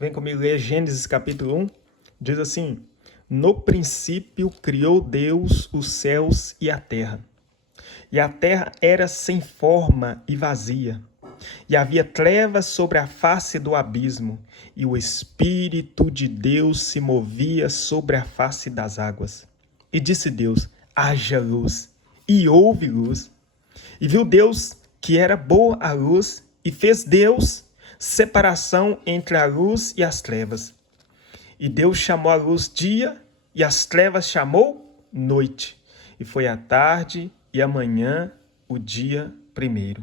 Vem comigo ler Gênesis capítulo 1. Diz assim: No princípio criou Deus os céus e a terra. E a terra era sem forma e vazia. E havia trevas sobre a face do abismo, e o Espírito de Deus se movia sobre a face das águas. E disse Deus: haja luz, e houve luz. E viu Deus que era boa a luz, e fez Deus separação entre a luz e as trevas. E Deus chamou a luz dia, e as trevas chamou noite. E foi a tarde e a manhã o dia primeiro.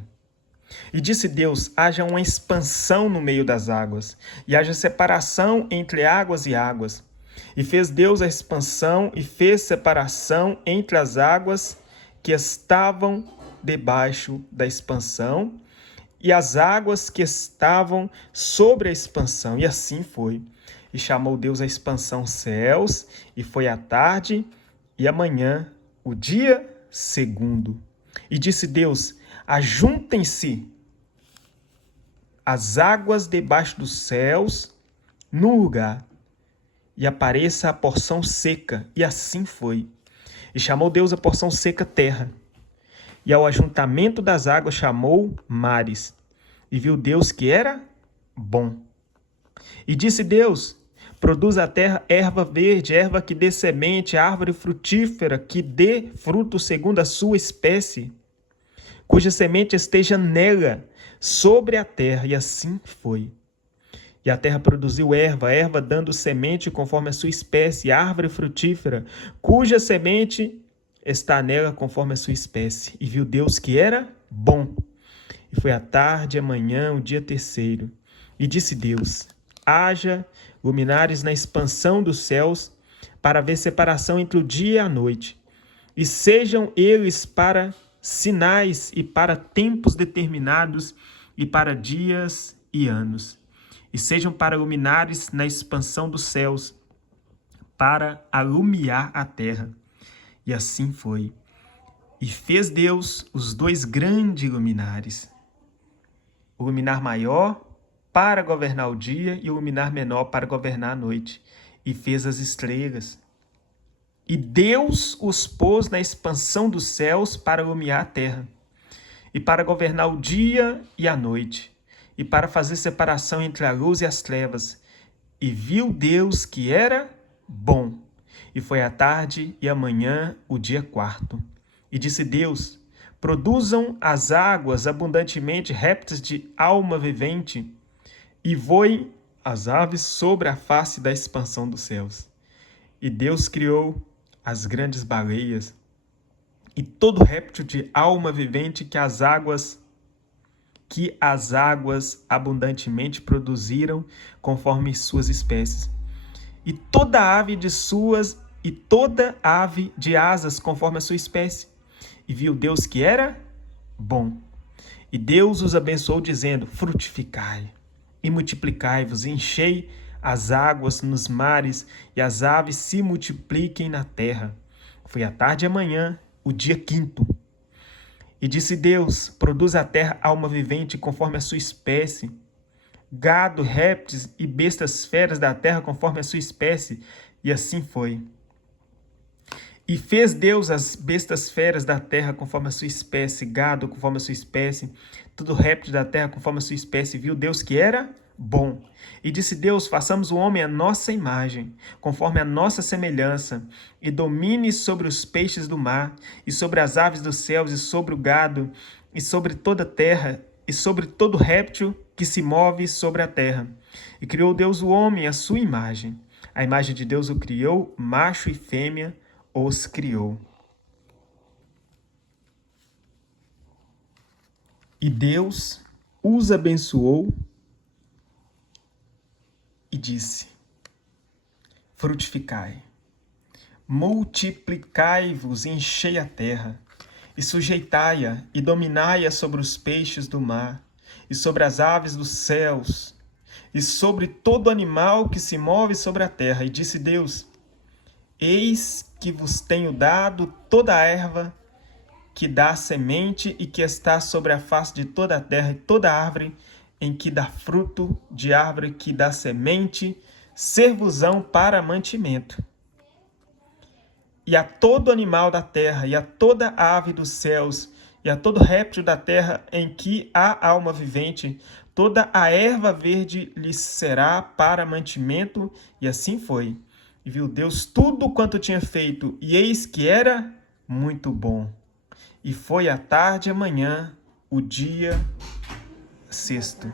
E disse Deus: haja uma expansão no meio das águas, e haja separação entre águas e águas. E fez Deus a expansão e fez separação entre as águas que estavam debaixo da expansão e as águas que estavam sobre a expansão. E assim foi. E chamou Deus a expansão céus, e foi a tarde e a manhã o dia segundo. E disse Deus: ajuntem-se as águas debaixo dos céus num lugar, e apareça a porção seca. E assim foi. E chamou Deus a porção seca terra, e ao ajuntamento das águas chamou mares. E viu Deus que era bom. E disse Deus: produz a terra erva verde, erva que dê semente, árvore frutífera, que dê fruto segundo a sua espécie, cuja semente esteja nela, sobre a terra. E assim foi. E a terra produziu erva, erva dando semente conforme a sua espécie, árvore frutífera, cuja semente está nela conforme a sua espécie. E viu Deus que era bom. E foi a tarde e a manhã o dia terceiro. E disse Deus: haja luminares na expansão dos céus, para haver separação entre o dia e a noite, e sejam eles para sinais e para tempos determinados, e para dias e anos. E sejam para luminares na expansão dos céus, para alumiar a terra. E assim foi. E fez Deus os dois grandes luminares, o luminar maior para governar o dia e o luminar menor para governar a noite. E fez as estrelas. E Deus os pôs na expansão dos céus para iluminar a terra, e para governar o dia e a noite, e para fazer separação entre a luz e as trevas. E viu Deus que era bom. E foi a tarde e a manhã o dia quarto. E disse Deus: produzam as águas abundantemente répteis de alma vivente, e voem as aves sobre a face da expansão dos céus. E Deus criou as grandes baleias e todo réptil de alma vivente que as águas abundantemente produziram conforme suas espécies, e toda ave de asas conforme a sua espécie. E viu Deus que era bom. E Deus os abençoou, dizendo: frutificai e multiplicai-vos, e enchei as águas nos mares, e as aves se multipliquem na terra. Foi a tarde e a manhã o dia quinto. E disse Deus: produz a terra alma vivente conforme a sua espécie, gado, répteis e bestas feras da terra conforme a sua espécie. E assim foi. E fez Deus as bestas feras da terra conforme a sua espécie, gado conforme a sua espécie, todo réptil da terra conforme a sua espécie. Viu Deus que era bom. E disse Deus: façamos o homem à nossa imagem, conforme a nossa semelhança, e domine sobre os peixes do mar, e sobre as aves dos céus, e sobre o gado, e sobre toda a terra, e sobre todo réptil que se move sobre a terra. E criou Deus o homem à sua imagem. A imagem de Deus o criou, macho e fêmea os criou. E Deus os abençoou e disse: frutificai, multiplicai-vos e enchei a terra, e sujeitai-a e dominai-a sobre os peixes do mar, e sobre as aves dos céus, e sobre todo animal que se move sobre a terra. E disse Deus: eis que vos tenho dado toda a erva que dá semente e que está sobre a face de toda a terra, e toda árvore em que dá fruto, de árvore que dá semente, ser-vos-ão para mantimento. E a todo animal da terra, e a toda ave dos céus, e a todo réptil da terra em que há alma vivente, toda a erva verde lhes será para mantimento. E assim foi. E viu Deus tudo quanto tinha feito, e eis que era muito bom. E foi a tarde e a manhã, o dia sexto.